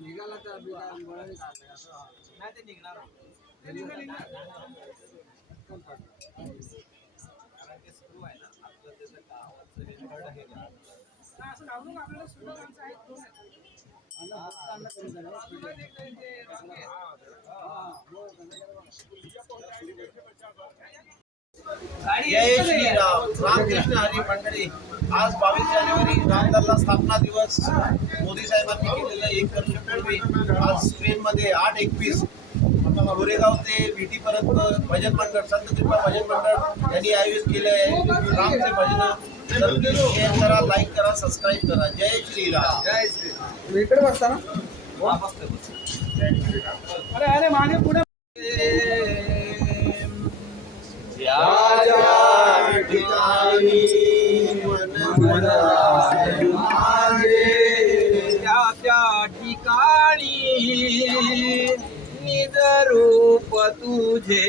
निघाला तर नाही ते निघणार सुरू आहे ना आपलं त्याचं गावाचं रेकॉर्ड आहे ना असं लावून आपल्याला सुरू करायचं आहे जय श्रीराम. रामकृष्ण हरी मंडळी, आज 22 जानेवारी रामलल्ला स्थापना दिवस मोदी साहेबांनी केलेलं 1 वर्षपूर्वी आज ट्रेनमध्ये 8:21 गोरेगाव ते विटी पर्यंत भजन मंडळ संत कृपा भजन मंडळ यांनी आयोजित केले आहे. रामचे भजन तर प्लीज शेअर करा, लाईक करा, सबस्क्राईब करा. जय श्रीराम. जय श्रीराम. इकडे बसता ना अरे अरे मागे पुढे ज्या ज्या ठिकाणी मन माझे त्या त्या ठिकाणी निज रूप तुझे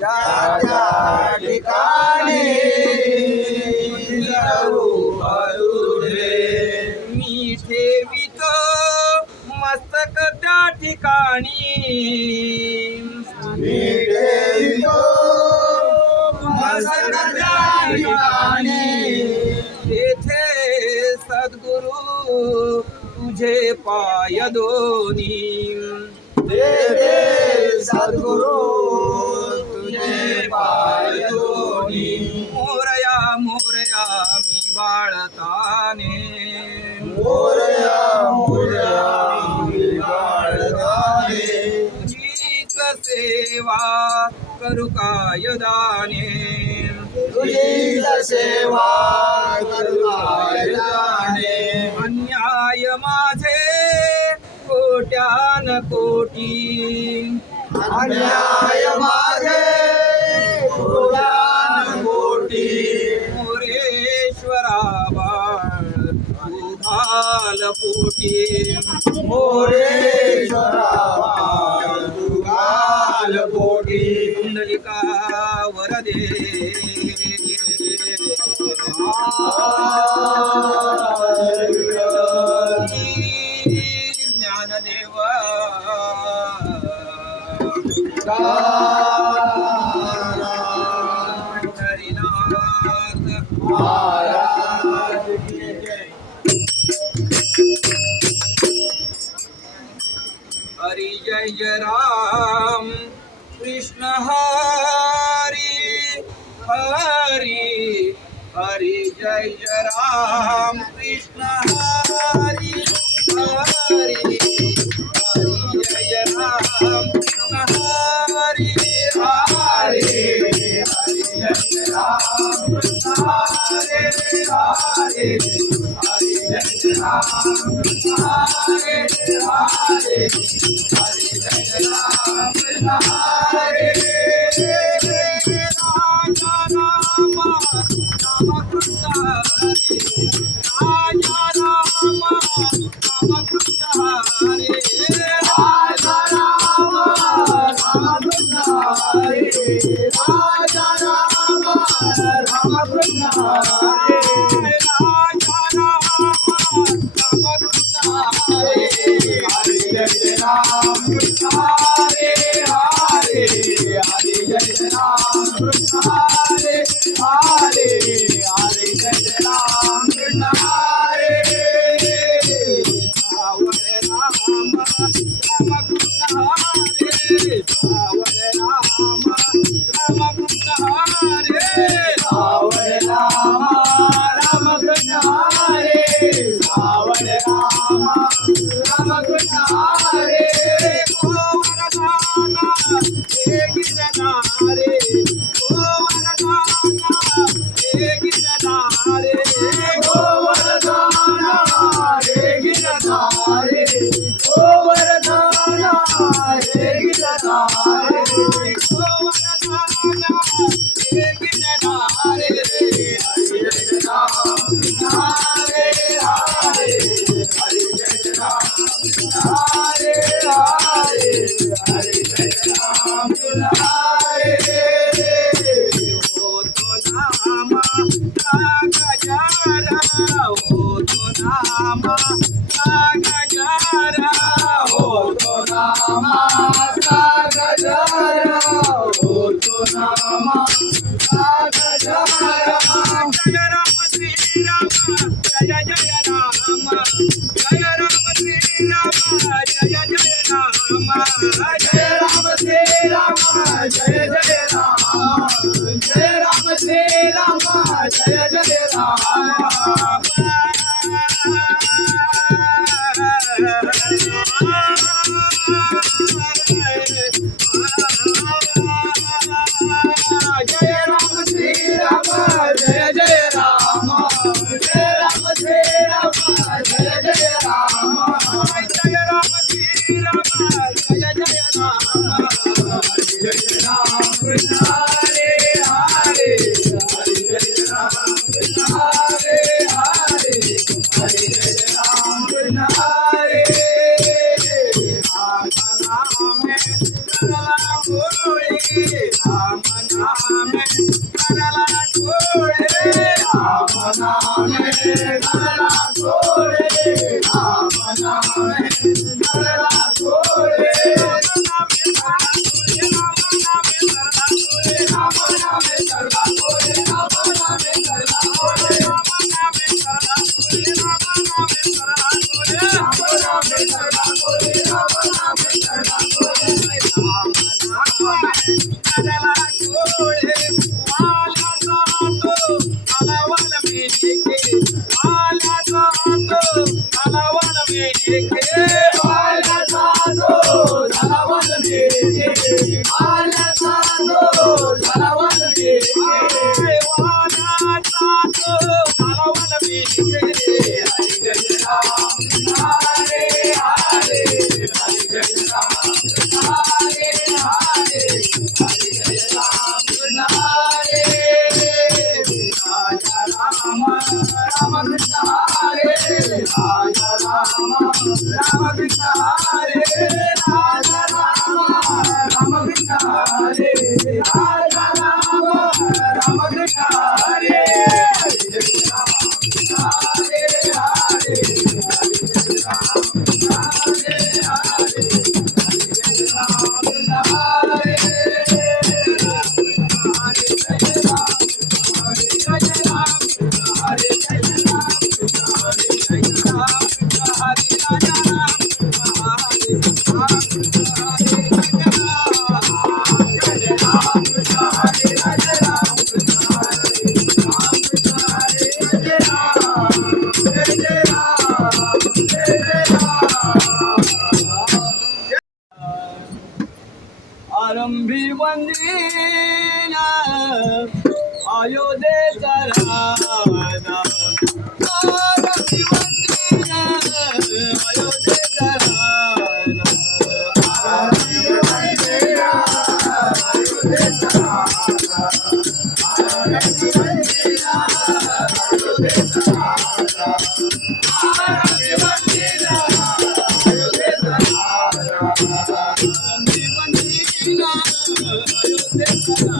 त्या त्या ठिकाणी निज रूप तुझे मी ठेवित मस्तक त्या ठिकाणी तेथे सद्गुरु तुझे पाय दोन्ही सद्गुरु तुझे पाय दोन्ही मोरया मोरया मी बाळताने मोरया मोरया मी बाळताने तुझीच सेवा करू काय दाने तुझीच सेवा करू काय दाने अन्याय माझे कोट्यान कोटी अन्याय माझे कोट्यान कोटी मोरेश्वरा बाळ तू घाल पोटी मोरेश्वरा तू घाल पोटी कुंडलिका वरदे ज्ञानदेवा हरिनाथ महाराज की जय. हरि जय जय राम कृष्ण हरि हरि हरि जय जय राम कृष्ण हरि हरि हरि जय जय राम कृष्ण हरि हरि हरि जय जय राम कृष्ण हरि हरि हरि जय जय राम कृष्ण हरि हरि हरि जय जय राम कृष्ण हरि राजा राम राम कृष्ण हरि राजा राम राम कृष्ण हरि राजा राम राम कृष्ण हरि राजा राम राम कृष्ण हरि राजा राम राम कृष्ण हरि हरि जय जय राम कृष्ण हरि हरि हरि जय जय राम कृष्ण हरि हरि हरि जय जय राम कृष्ण हरि सावळ राम राम कृष्ण हरि सावळ राम राम कृष्ण हरि सावळ राम राम कृष्ण हरि सावळ राम राम कृष्ण हरि गोवर्धना हे गिरनारे गोवर्धना हे गिरनारे गोवर्धना हे गिरनारे गोवर्धना हे गिरनारे गोवर्धना हे गिरनारे हरि जय राम हरे हरे हरि जय राम हरे हरे हरि जय राम हरे हो तो नाम नाम राधा जय राम जय राम श्री राम जय जय राम जय राम श्री राम जय जय राम जय राम श्री राम जय जय राम जय राम श्री राम जय जय राम जय राम श्री राम जय जय राम जय राम श्री राम जय जय राम जय राम श्री राम जय जय राम जय राम कृष्ण हरे हरे हरे जय राम कृष्ण हरे हरे हरे जय राम कृष्ण हरे राम नाम करला गोरे राम नाम करला गोरे राम नाम करला गोरे राम नाम करला गोरे नाम करला गोरे राम नाम करला गोरे राम नाम करला गोरे राम नाम करला गोरे राम नाम करला गोरे राम नाम करला गोरे राम नाम करला गोरे वाला तो अलवन में के वाला तो अलवन में के वाला तो अलवन में के वाला तो अलवन में के वाला तो अलवन में के हरे जय राम हरे हरे हरे जय राम हरे हरे हरे जय राम हरे राजा राम राम कृष्ण हरे राजा राम राम कृष्ण हरे राजा राम राम कृष्ण हरे राजा राम राम कृष्ण हरे हरे जय राम हरे हरे हरे जय राम हरे हरे हरे जय राम हरे आरंभी वंदीना अयोध्येचा राजा आरंभी वंदीना अयोध्येचा राजा आरंभी वंदीना अयोध्येचा राजा आरंभी वंदीना अयोध्येचा राजा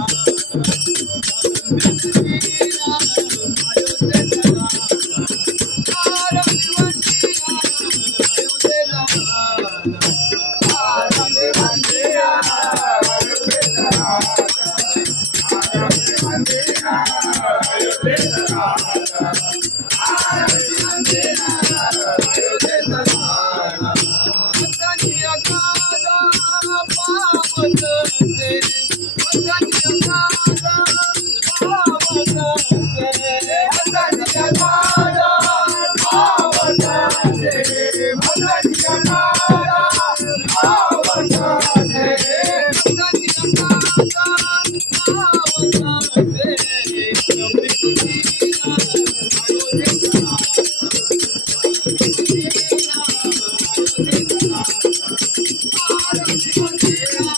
आरंभी वंदीना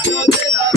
अयोध्येचा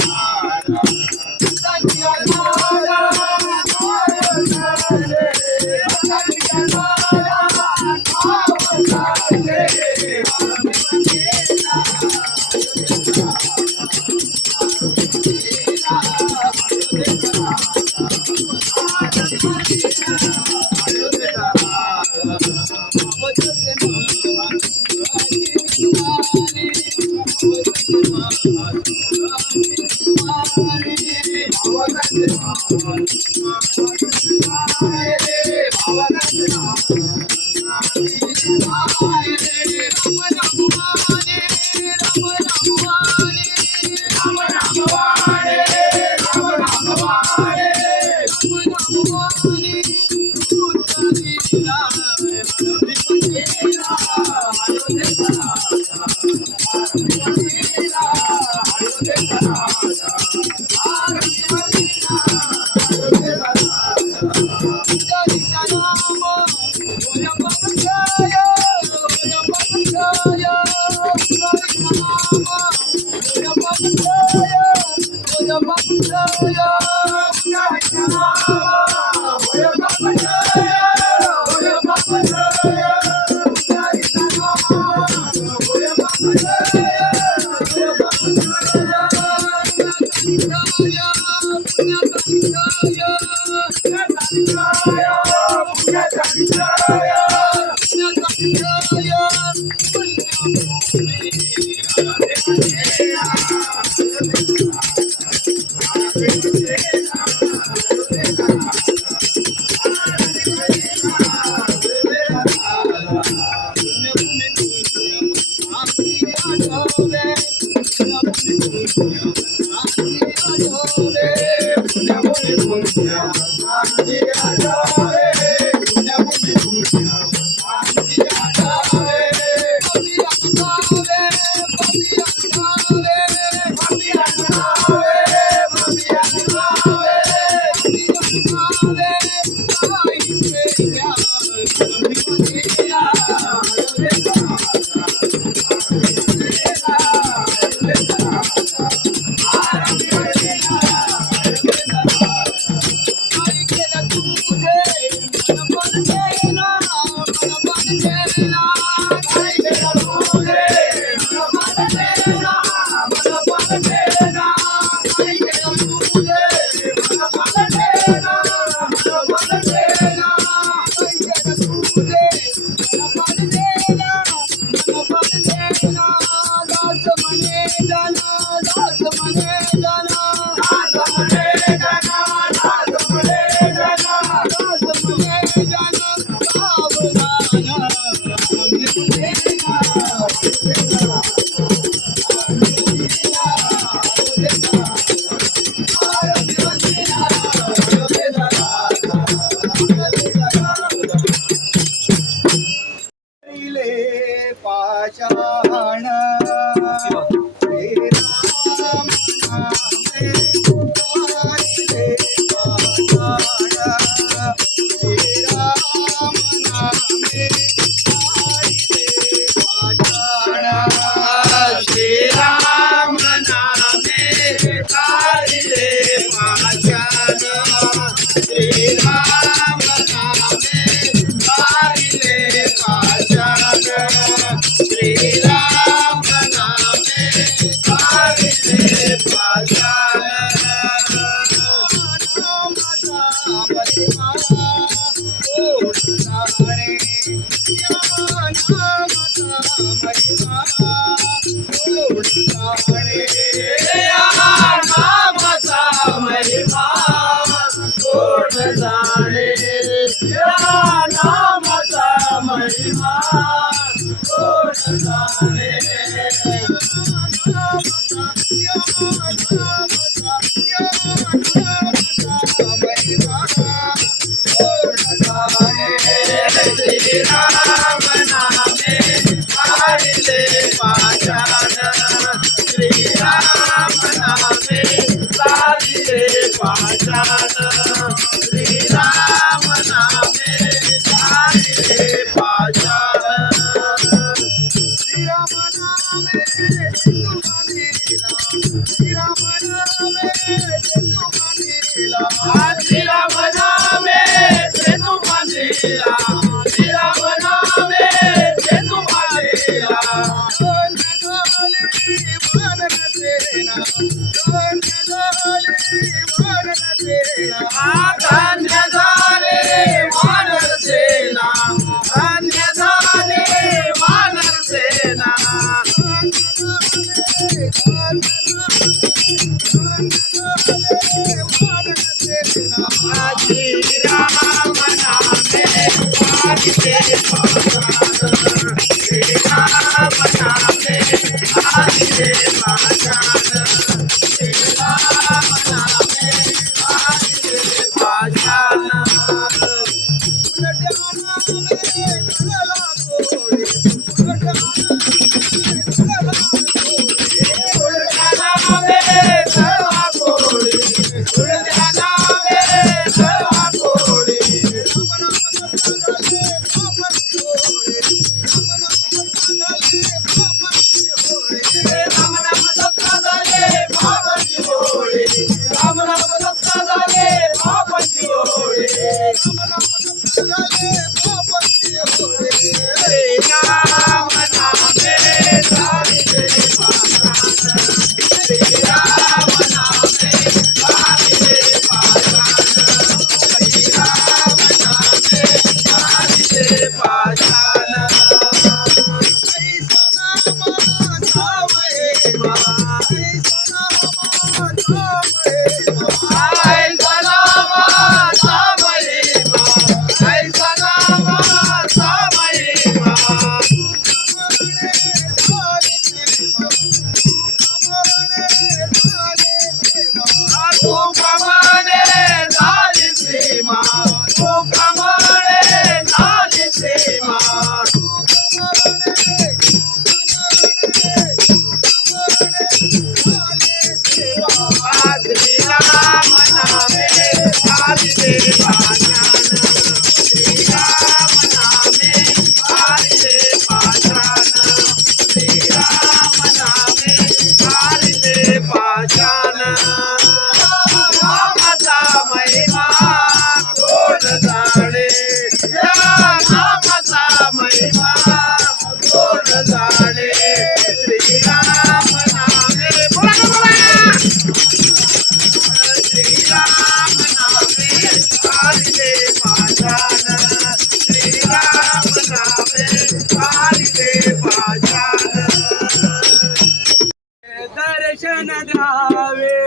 दर्शन द्यावे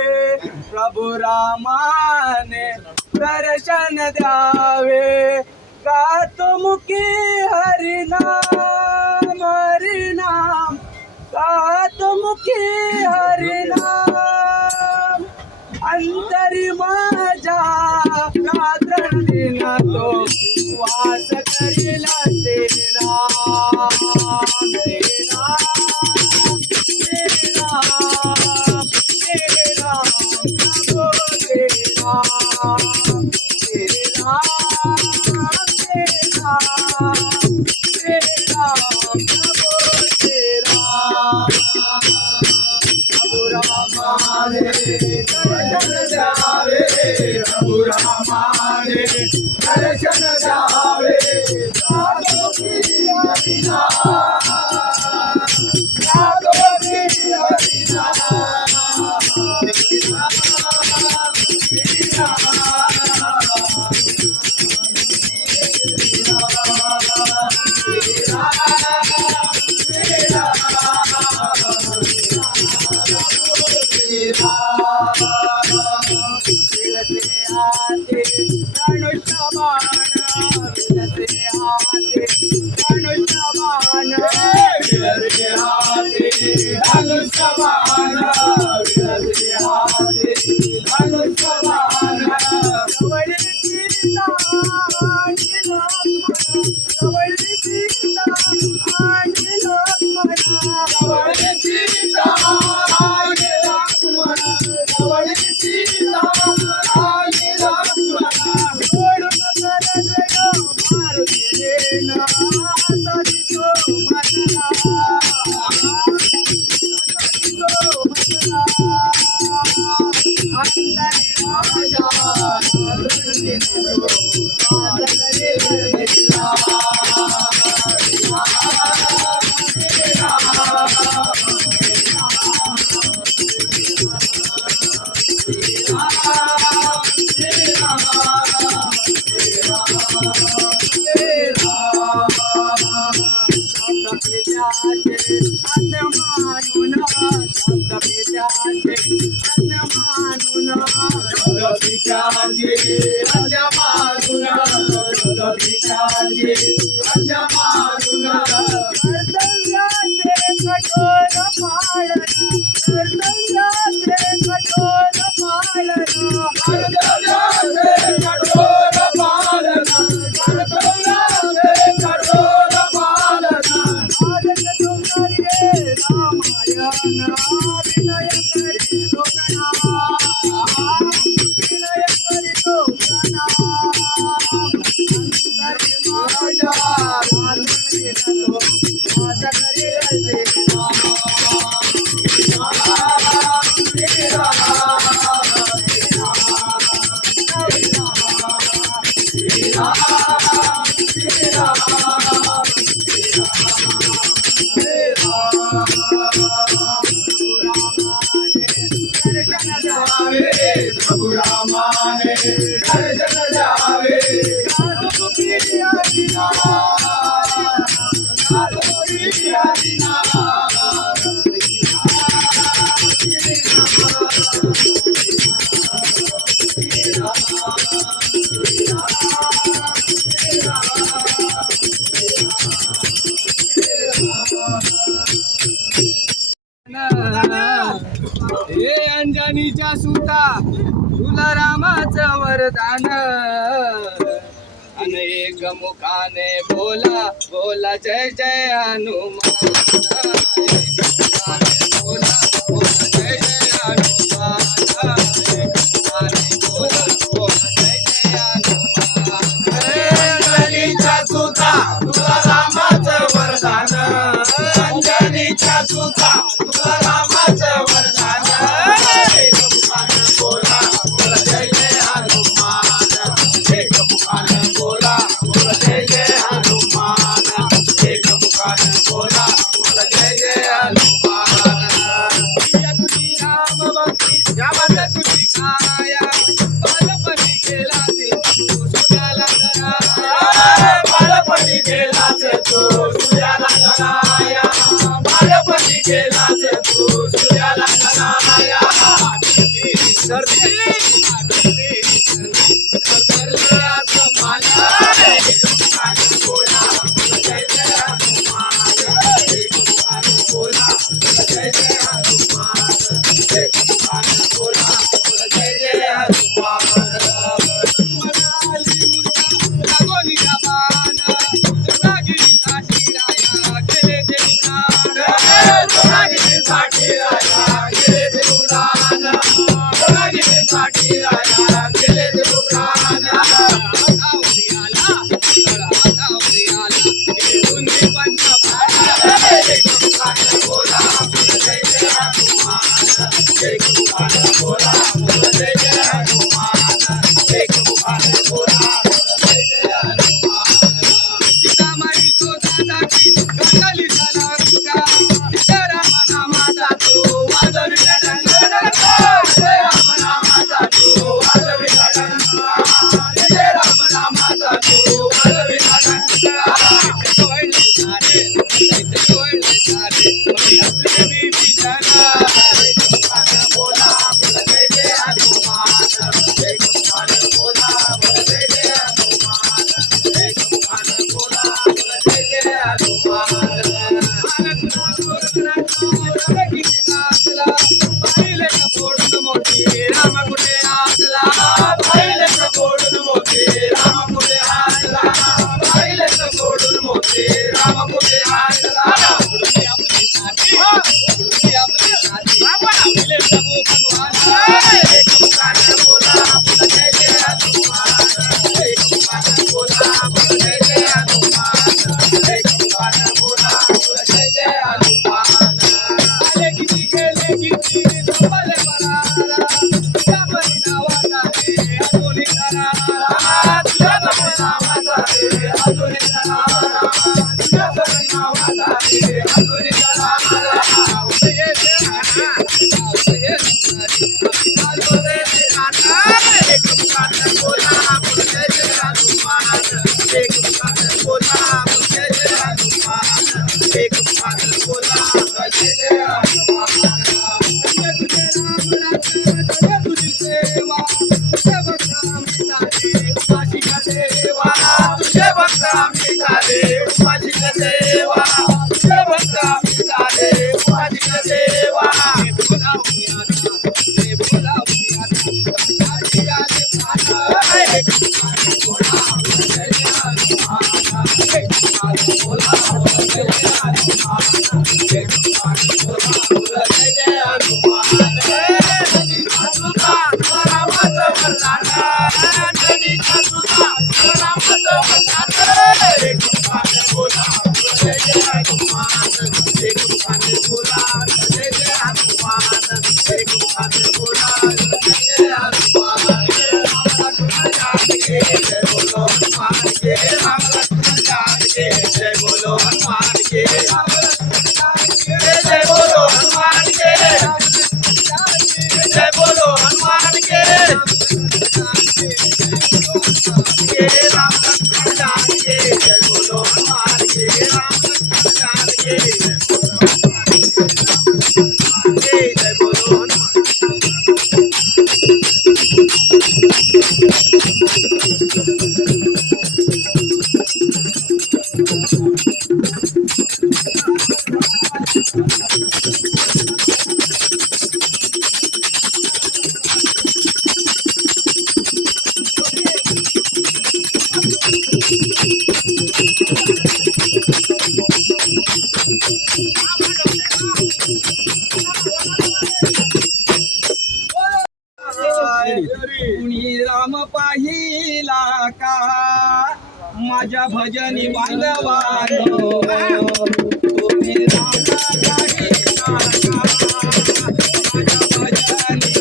प्रभु रामाने दर्शन द्यावे गातो मुखी हरिनाम हरिनाम गातो मुखी हरिनाम अंतरी माझ्या रात्रीना तो वास करीला तेरा तेरा दर्शन द्यावे पित्याची आज्ञा मारून कर्तव्याचे कठोर पालन कर्तव्याचे कठोर पालन कर्तव्याचे कठोर पालन कर्तव्याचे कठोर पालन आदत सुंदरी रामायण विनय करीतो प्रणाम विनय करीतो प्रणाम अंतरी माझ्या रानून विनतो माझा करेल प्रभु रामाने दर्शन जावे साधु की आज्ञा साधु की आज्ञा हे अंजनीच्या सुता तुला रामाचं वरदान अनेक मुखाने बोला बोला जय जय हनुमान एक मुखाने बोला बोला जय जय हनुमान एक मुखाने बोला बोला जय जय हनुमान अंजनीच्या सुता तुला रामाचं वरदान अंजनीच्या सुता तुला रामाचं वरदान एक मुखाने बोला बोला जय जय हनुमान एक मुखाने बोला बोला जय जय हनुमान एक मुखाने बोला बोला जय जय हनुमान तुझी राम भक्ती यावत तुझी काया बालपणी गेला ते तू सुजाला धराया बालपणी गेला ते तू सुजाला धराया बालपणी गेला ते तू सुजाला धराया तुझी सेवा भक्त आम्ही झाले उपाशील देवा भक्त आम्ही झाले उपाशील देवा बोलावून आता बोलावून आता आले कुणी राम पाहिला का माझ्या भजनी बांधवानो तुम्ही राम पाहिला का माझ्या भजनी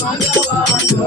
बांधवानो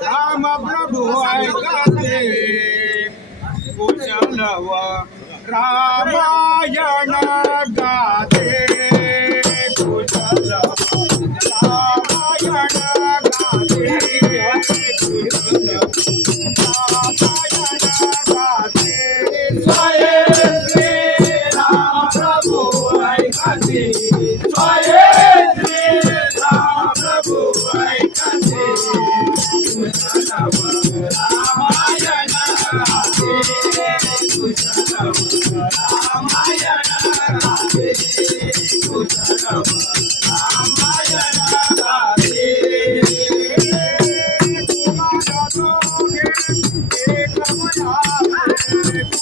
राम प्रभु ऐकाते कुशलव रामायण गाते कुशलव रामायण गाते कुशलव रामायण गाते जय श्री राम प्रभु ऐकाते जय श्री राम प्रभु ऐकाते रामायण गाते कुशलव रामायण गाते कुशलव रामायण गाते तुम्हारा दोगे एक मया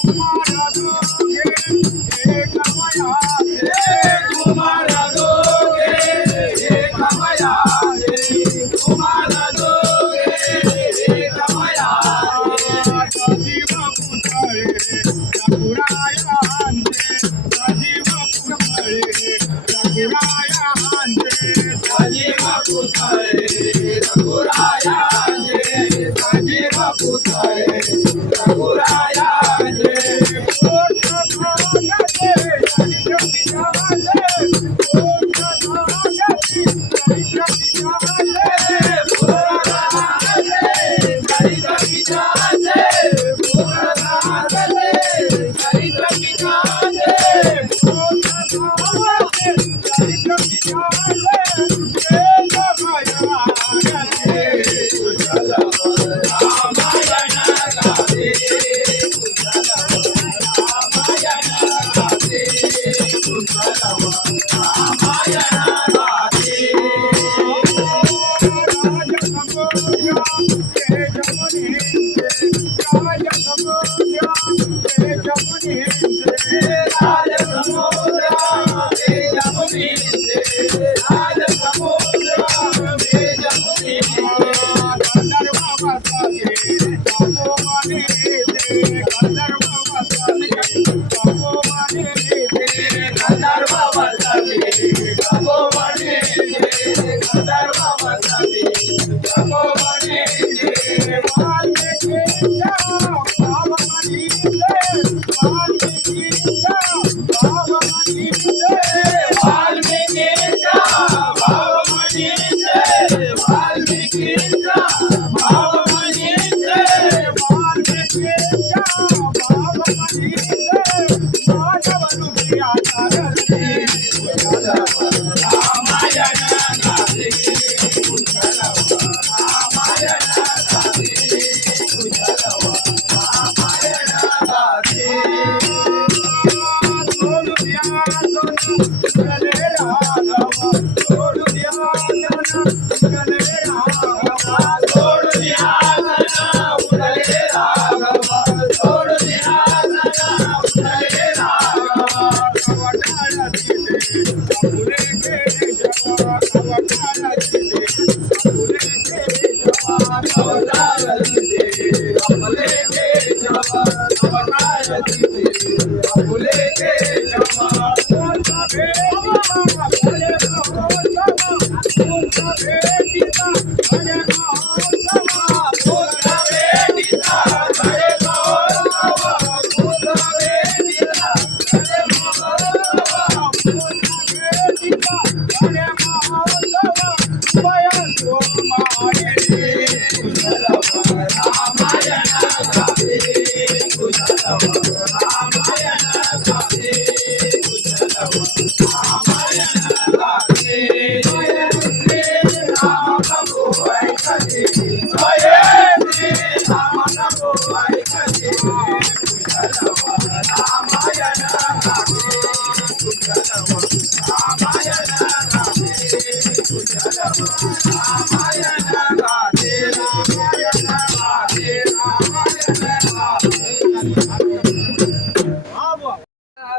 तुम्हारा दोगे एक मया तुम्हारा दोगे एक मया तुम्हारा दोगे एक मया सजीव पुतळे रघुराया हांजे सजीव पुतळे रघुराया हांजे सजीव पुतळे रघुराया हांजे सजीव पुतळे रघुराया हांजे कोट भागते चरित्र विचारले कोट भागते चरित्र विचारले चरित्र विचारले चरित्र विचारले चरित्र विचारले रामायण गाते रामायण गाते रामायण गाते राज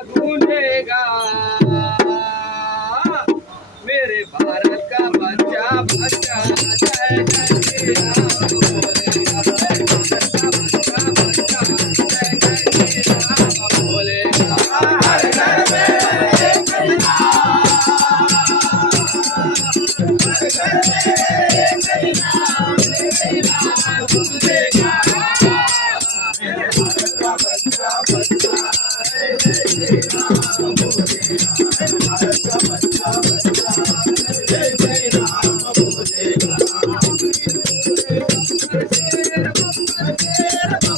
गूंजेगा मेरे भारत का बच्चा बच्चा जय जय श्री राम बोलेगा मेरे भारत का बच्चा बच्चा जय जय श्री राम बोलेगा हर घर में एक गूंजेगा मेरे भारत का बच्चा बच्चा Thank you.